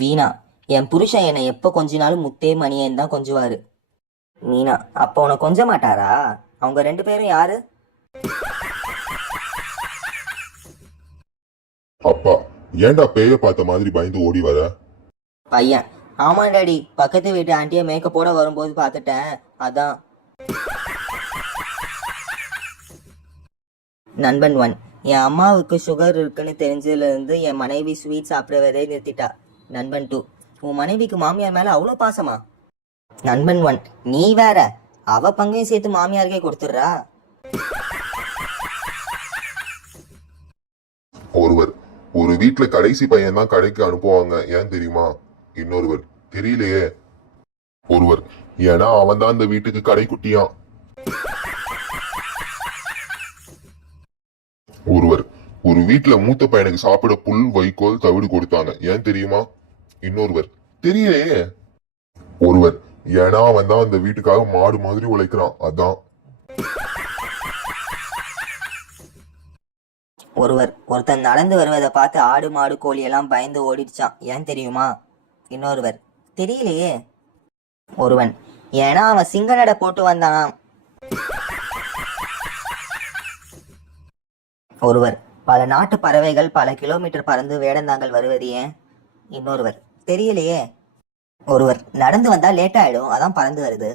வீணா, என் புருஷன் என்னை எப்போ கொஞ்சினாலும் முத்தே மணியேன்னு தான் கொஞ்சுவாரு. மீனா, அப்போ உனக்கு கொஞ்ச மாட்டாரா? அவங்க ரெண்டு பேரும் யாரு? அப்பா, ஏன்டா பேய பார்த்த மாதிரி பயந்து ஓடி வர? பையன், ஆமா டாடி, பக்கத்து வீட்டு ஆண்டியை மேக்கப்போட வரும்போது பார்த்துட்டேன், அதான். நண்பன் 1. என் அம்மாவுக்கு சுகர் இருக்குன்னு தெரிஞ்சதுலேருந்து என் மனைவி ஸ்வீட் சாப்பிடுவதே நிறுத்திட்டா. நண்பன் 2. உன் மனைவிக்கு மாமியார் மேலே அவ்வளோ பாசமா? நண்பன் 1. நீ வேற, அவ பங்கையும் சேர்த்து மாமியாருக்கே கொடுத்துட்றா. ஒருவர், ஒரு வீட்டுல கடைசி பையன் தான் கடைக்கு அனுப்புவாங்க, ஏன் தெரியுமா? இன்னொருவர், தெரியலையே. ஒருவர், ஏன்னா அவன் தான் அந்த வீட்டுக்கு கடை குட்டியான். ஒருவர், ஒரு வீட்டுல மூத்த பையனுக்கு சாப்பிட புல், வைக்கோல், தவிடு கொடுத்தாங்க, ஏன் தெரியுமா? இன்னொருவர், தெரியலையே. ஒருவர், ஏன்னா அவன் தான் அந்த வீட்டுக்காக மாடு மாதிரி உழைக்கிறான், அதான். ஒருவர், ஒருத்தன் நடந்து வருவதை பார்த்து ஆடு மாடு கோழி எல்லாம் பயந்து ஓடிடுச்சான், ஏன் தெரியுமா? இன்னொருவர், தெரியலையே. ஒருவன், ஏன்னா அவன் சிங்க நடை போட்டு வந்தானாம். ஒருவர், பல நாட்டு பறவைகள் பல கிலோமீட்டர் பறந்து வேடந்தாங்கல் வருவது ஏன்? இன்னொருவர், தெரியலையே. ஒருவர், நடந்து வந்தா லேட் ஆயிடும், அதான் பறந்து வருது.